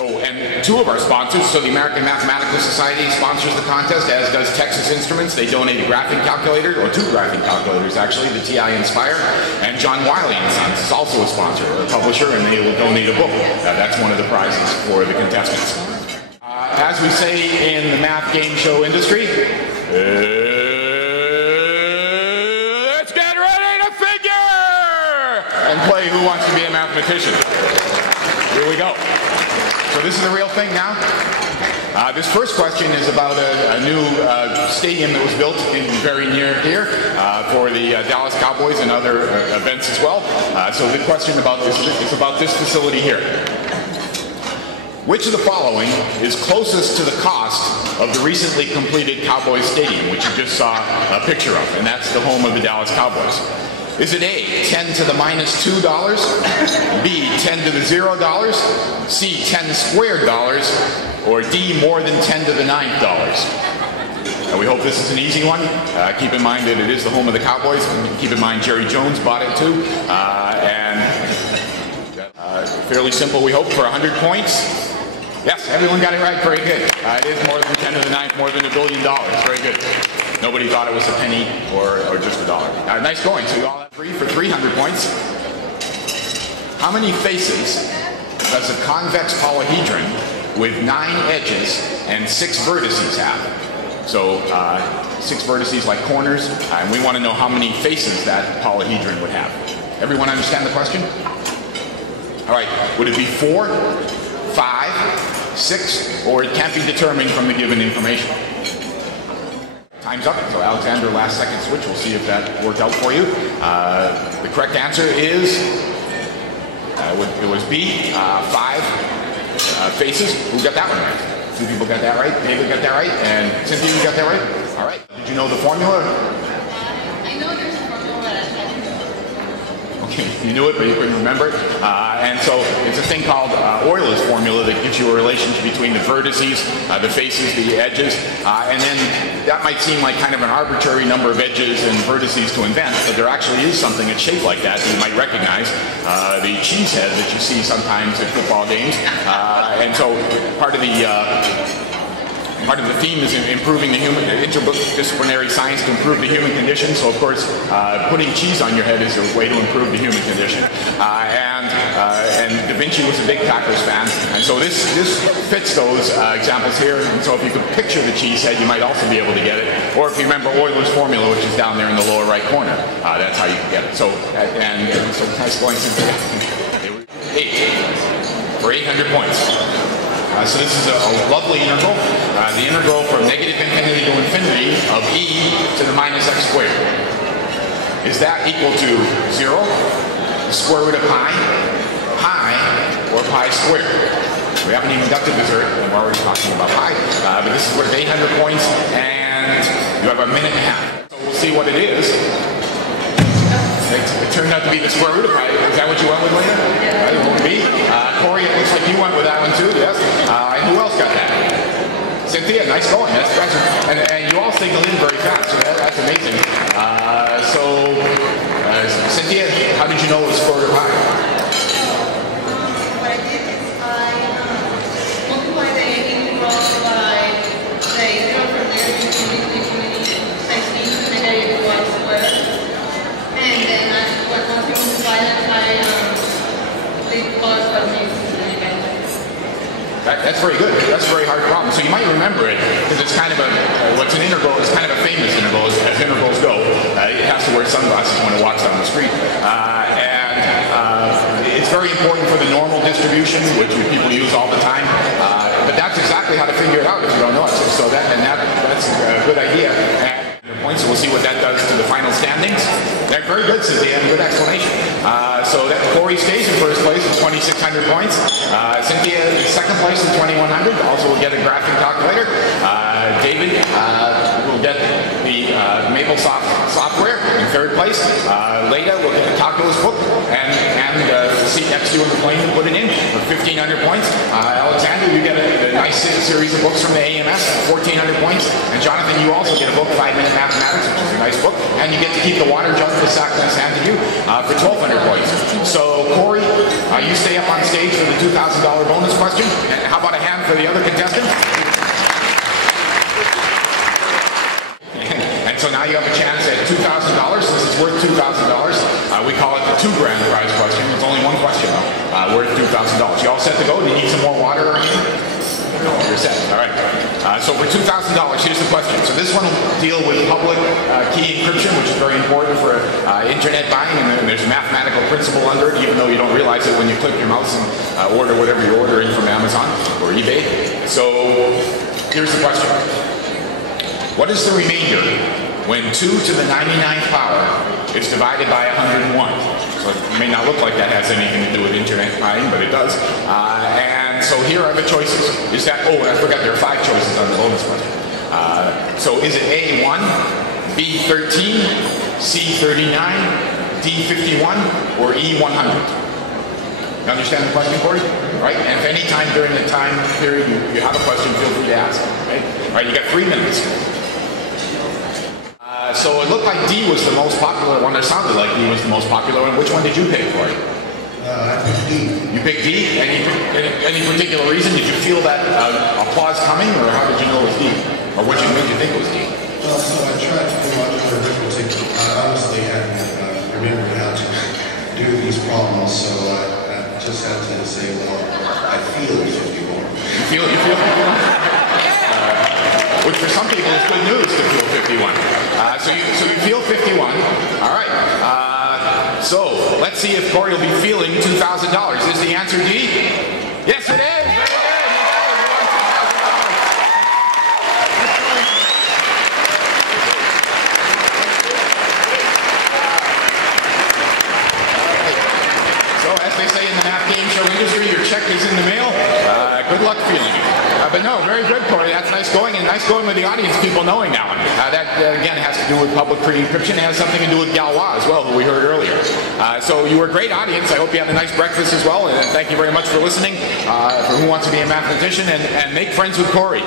Oh, and two of our sponsors, so the American Mathematical Society sponsors the contest, as does Texas Instruments. They donate a graphing calculator, or two graphing calculators actually, the TI-Nspire. And John Wiley & Sons is also a sponsor, or a publisher, and they will donate a book. That's one of the prizes for the contestants. As we say in the math game show industry, let's get ready to figure! And play Who Wants to Be a Mathematician? Here we go. So this is the real thing now. This first question is about a new stadium that was built in very near here for the Dallas Cowboys and other events as well. So the question about this is about this facility here. Which of the following is closest to the cost of the recently completed Cowboys Stadium, which you just saw a picture of, and that's the home of the Dallas Cowboys? Is it A, 10 to the minus $2, B, 10 to the $0, C, 10 squared dollars, or D, more than 10 to the $9? And we hope this is an easy one. Keep in mind that it is the home of the Cowboys. Keep in mind Jerry Jones bought it too. Fairly simple, we hope, for 100 points. Yes, everyone got it right. Very good. It is more than 10 to the 9th, more than $1 billion. Very good. Nobody thought it was a penny or just a dollar. Nice going. So you all have free for 300 points. How many faces does a convex polyhedron with 9 edges and 6 vertices have? So 6 vertices like corners, and we want to know how many faces that polyhedron would have. Everyone understand the question? All right. Would it be 4, 5, 6, or it can't be determined from the given information? Time's up, so Alexander, last second switch. We'll see if that worked out for you. The correct answer is, it was B, 5 faces. Who got that one right? 2 people got that right. David got that right. And Cynthia, you got that right? All right. Did you know the formula? I know there's a formula, but I didn't know. Okay, you knew it, but you couldn't remember it. And so it's a thing called Euler's formula that gives you a relationship between the vertices, the faces, the edges, and then that might seem like kind of an arbitrary number of edges and vertices to invent, but there actually is something that's shaped like that you might recognize, the cheese head that you see sometimes at football games. And so part of the theme is improving the human, interdisciplinary science to improve the human condition. So of course, putting cheese on your head is a way to improve the human condition. And Da Vinci was a big Packers fan, and so this fits those examples here. And so if you could picture the cheese head, you might also be able to get it. Or if you remember Euler's formula, which is down there in the lower right corner, that's how you can get it. So so nice going since 8 for 800 points. So this is a lovely integral, the integral from negative infinity to infinity of e to the minus x squared. Is that equal to 0, the square root of pi, or pi squared? We haven't even got to dessert, and we're already talking about pi, but this is worth 800 points, and you have a minute and a half. So we'll see what it is. It turned out to be the square root of pi. Is that what you went with, Lena? Yeah. It won't be. Cory, it looks like you went with that one too, yes? And who else got that? Cynthia, nice going. That's and you all signaled in very fast, so that's amazing. Cynthia, how did you know it was square root of pi? What I did is I multiplied the integral by the integral from negative infinity to infinity times e to the negative 1 squared. And then once we multiply that, I did plus what means That's very good. That's a very hard problem. So you might remember it because it's kind of what's an integral is kind of a famous integral as integrals go. It has to wear sunglasses when it walks down the street. It's very important for the normal distribution, which people use all the time. But that's exactly how to figure it out if you don't know it. So that's a good idea. Points, so we'll see what that does to the final standings. They're very good, Cynthia, and good explanation. So that Cory stays in first place with 2,600 points. Cynthia in second place with 2,100. Also will get a graphing calculator. David will get the MapleSoft software in third place. Leda will get the calculus book and the seat next to you in the plane to put it in for 1,500 points. Alexander, you get a nice series of books from the AMS at 1,400 points. And Jonathan, you also get a book, 5-Minute Mathematics, which is a nice book. And you get to keep the water jug that Sacnas handed you for 1,200 points. So, Cory, you stay up on stage for the $2,000 bonus question. And how about a hand for the other contestant? And so now you have a chance at $2,000. This is worth $2,000. We call it the $2 grand prize question. It's only one question though, worth $2,000. You all set to go? Do you need some more water or anything? No, you're set. All right. So for $2,000, here's the question. So this one will deal with public key encryption, which is very important for internet buying, and there's a mathematical principle under it, even though you don't realize it when you click your mouse and order whatever you're ordering from Amazon or eBay. So here's the question. What is the remainder when 2 to the 99th power is divided by 101? So it may not look like that has anything to do with internet buying, but it does. And so here are the choices. Is that, oh, and I forgot there are 5 choices on the bonus question. So is it A, 1, B, 13, C, 39, D, 51, or E, 100? You understand the question, Cory? Right? And if any time during the time period you have a question, feel free to ask. Right? All right, you got 3 minutes. So it looked like D was the most popular one, or sounded like D was the most popular one. Which one did you pick, Cory? I picked D. You picked D? Any particular reason? Did you feel that applause coming, or how did you know it was D? Or what made you think it was D? Well, so I tried to do much more arithmetic. I honestly hadn't remembered how to do these problems, so I just had to say, well, I feel 51. You feel 51? Which for some people is good news to feel 51. So you feel 51. All right. So let's see if Cory will be feeling $2,000. Is the answer D? Yes, it is. Very good. You got it. You won $2,000. So as they say in the math game show industry, your check is in the mail. Good luck feeling it. But no, very good, Cory. That's nice going, and nice going with the audience, people knowing that one. That, again, has to do with public pre-encryption. It has something to do with Galois as well, who we heard earlier. So you were a great audience. I hope you had a nice breakfast as well, and thank you very much for listening. For Who Wants to Be a Mathematician, and make friends with Cory.